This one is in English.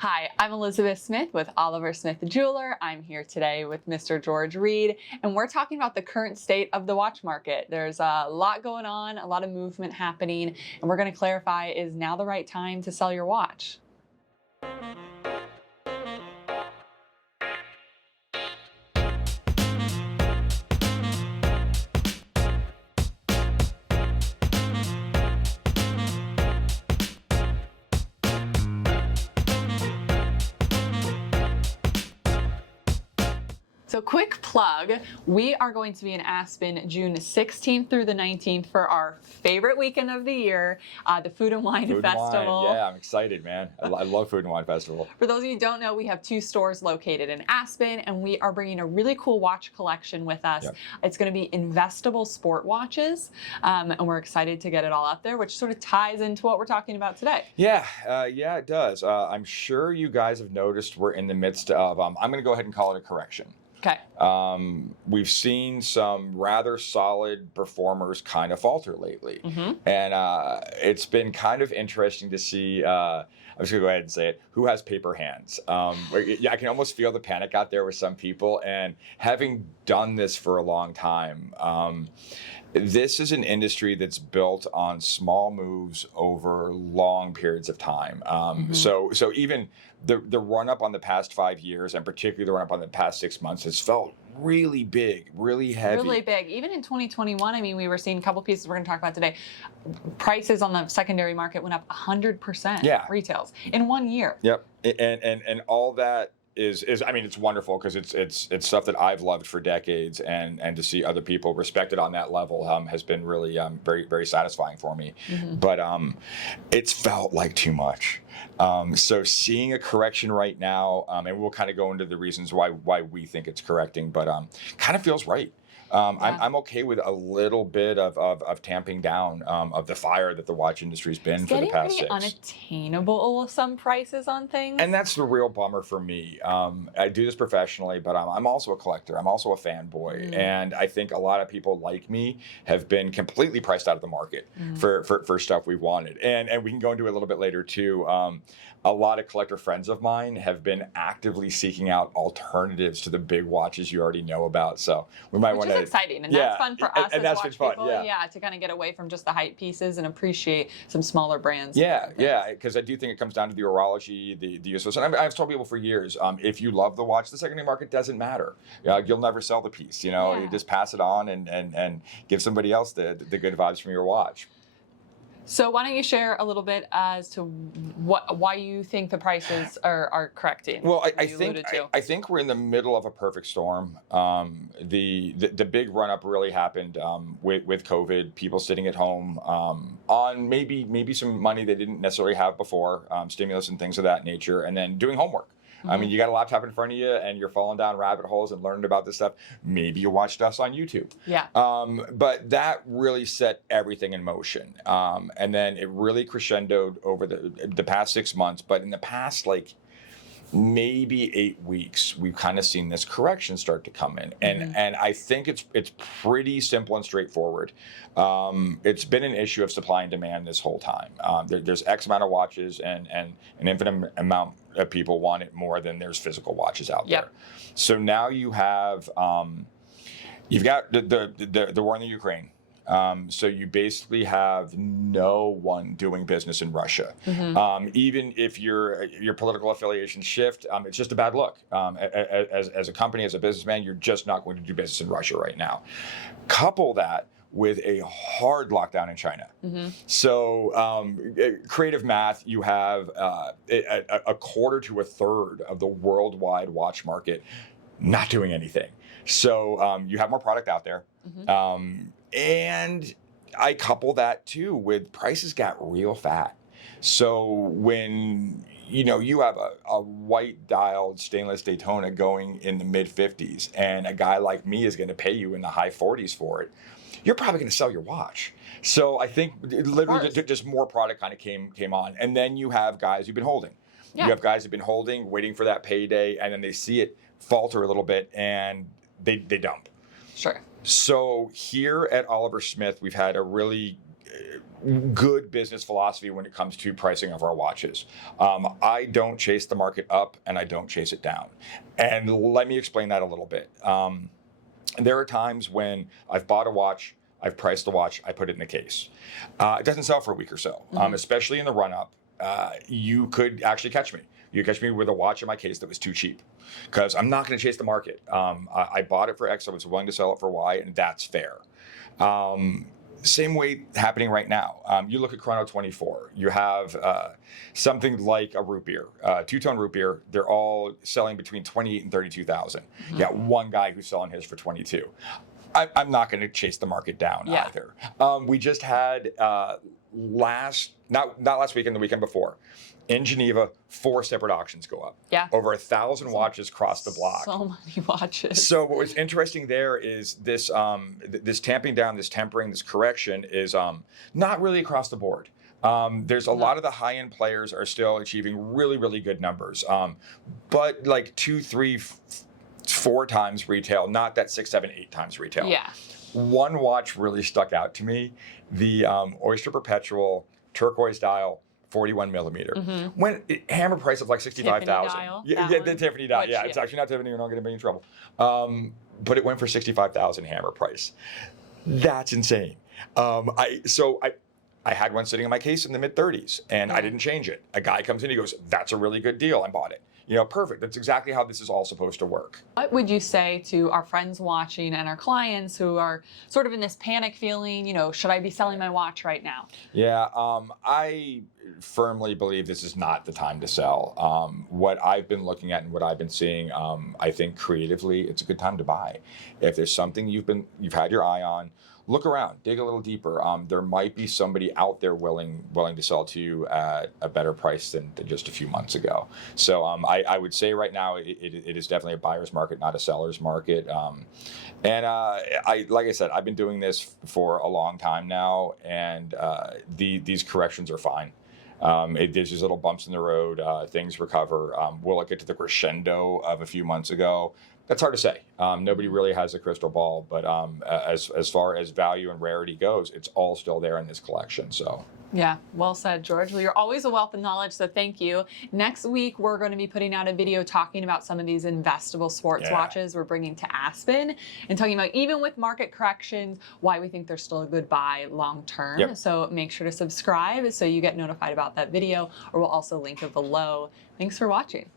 Hi, I'm Elizabeth Smith with Oliver Smith the Jeweler. I'm here today with Mr. George Reed, and we're talking about the current state of the watch market. There's a lot going on, a lot of movement happening, and we're going to clarify, is now the right time to sell your watch? So quick plug, we are going to be in Aspen June 16th through the 19th for our favorite weekend of the year, the Food and Wine Festival. Yeah, I'm excited, man. I love Food and Wine Festival. For those of you who don't know, we have 2 stores located in Aspen, and we are bringing a really cool watch collection with us. Yep. It's going to be Investable Sport Watches, and we're excited to get it all out there, which sort of ties into what we're talking about today. Yeah, it does. I'm sure you guys have noticed we're in the midst of, I'm going to go ahead and call it a correction. Okay. We've seen some rather solid performers kind of falter lately. Mm-hmm. And it's been kind of interesting to see, I'm just going to go ahead and say it, who has paper hands. I can almost feel the panic out there with some people. And having done this for a long time, this is an industry that's built on small moves over long periods of time. Mm-hmm. So even the run up on the past 5 years, and particularly the run up on the past 6 months, has felt really big, really heavy. Really big. Even in 2021, I mean, we were seeing a couple pieces we're going to talk about today. Prices on the secondary market went up 100%. Yeah. Retails in 1 year. Yep. And all that is I mean, it's wonderful because it's stuff that I've loved for decades, and to see other people respected on that level has been really very, very satisfying for me. Mm-hmm. But it's felt like too much. So seeing a correction right now, and we'll kind of go into the reasons why we think it's correcting, but kind of feels right. Yeah. I'm okay with a little bit of tamping down of the fire that the watch industry's been for the past 6. It's getting unattainable, some prices on things. And that's the real bummer for me. I do this professionally, but I'm also a collector. I'm also a fanboy. And I think a lot of people like me have been completely priced out of the market for stuff we wanted. And we can go into it a little bit later too. A lot of collector friends of mine have been actively seeking out alternatives to the big watches you already know about. So we might want to. Which is exciting, and that's fun for us as watch people. Yeah, to kind of get away from just the hype pieces and appreciate some smaller brands. Yeah, because I do think it comes down to the horology, the usefulness. And I've told people for years, if you love the watch, the secondary market doesn't matter. You'll never sell the piece. You just pass it on and give somebody else the good vibes from your watch. So why don't you share a little bit as to why you think the prices are correcting? Well, I think we're in the middle of a perfect storm. The big run up really happened with COVID. People sitting at home on maybe some money they didn't necessarily have before, stimulus and things of that nature, and then doing homework. I mean, you got a laptop in front of you and you're falling down rabbit holes and learning about this stuff. Maybe you watched us on YouTube. Yeah. But that really set everything in motion. And then it really crescendoed over the past 6 months. But in the past, maybe 8 weeks, we've kind of seen this correction start to come in. And I think it's pretty simple and straightforward. It's been an issue of supply and demand this whole time. There's X amount of watches, and an infinite amount of people want it more than there's physical watches out there. So now you have, you've got the war in the Ukraine. So you basically have no one doing business in Russia. Even if your political affiliations shift, it's just a bad look. As a company, as a businessman, you're just not going to do business in Russia right now. Couple that with a hard lockdown in China. So creative math, you have a quarter to a third of the worldwide watch market not doing anything. So you have more product out there. And I couple that too with prices got real fat. So when you have a white dialed stainless Daytona going in the mid 50s, and a guy like me is going to pay you in the high 40s for it, you're probably going to sell your watch. So I think literally just more product kind of came on. And then you have guys who've been holding. Yeah. You have guys who've been holding, waiting for that payday, and then they see it falter a little bit and they dump. Sure. So here at Oliver Smith, we've had a really good business philosophy when it comes to pricing of our watches. I don't chase the market up and I don't chase it down. And let me explain that a little bit. There are times when I've bought a watch, I've priced the watch, I put it in the case. It doesn't sell for a week or so, especially in the run-up. You could actually catch me. You catch me with a watch in my case that was too cheap because I'm not going to chase the market. I bought it for X, I was willing to sell it for Y, and that's fair. Same way happening right now. You look at Chrono 24. You have something like a root beer, two-tone root beer. They're all selling between 28 and 32,000. You got one guy who's selling his for 22. I'm not going to chase the market down either. We just had not last weekend, the weekend before, in Geneva, 4 separate auctions go up. Yeah. Over 1,000 watches crossed the block. So many watches. So what was interesting there is this this tamping down, this tempering, this correction is not really across the board. There's a lot of the high-end players are still achieving really, really good numbers. But like 2, 3, 4 times retail, not that 6, 7, 8 times retail. Yeah. One watch really stuck out to me, the Oyster Perpetual turquoise dial, 41 millimeter. When hammer price of like 65,000. Yeah, the Tiffany dial. Which, it's actually not Tiffany. You're not going to be in trouble. But it went for 65,000 hammer price. That's insane. I had one sitting in my case in the mid 30s, and I didn't change it. A guy comes in, he goes, "That's a really good deal. I bought it." Perfect. That's exactly how this is all supposed to work. What would you say to our friends watching and our clients who are sort of in this panic feeling, should I be selling my watch right now? Yeah, I firmly believe this is not the time to sell. What I've been looking at and what I've been seeing, I think creatively, it's a good time to buy. If there's something you've had your eye on, look around, dig a little deeper. There might be somebody out there willing to sell to you at a better price than just a few months ago. So I would say right now it is definitely a buyer's market, not a seller's market. And like I said, I've been doing this for a long time now, and these corrections are fine. There's these little bumps in the road. Things recover. Will it get to the crescendo of a few months ago? That's hard to say. Nobody really has a crystal ball, but as far as value and rarity goes, it's all still there in this collection. So. Yeah, well said, George. Well, you're always a wealth of knowledge, so thank you. Next week, we're going to be putting out a video talking about some of these investable sports watches we're bringing to Aspen and talking about, even with market corrections, why we think they're still a good buy long term. Yep. So make sure to subscribe so you get notified about that video, or we'll also link it below. Thanks for watching.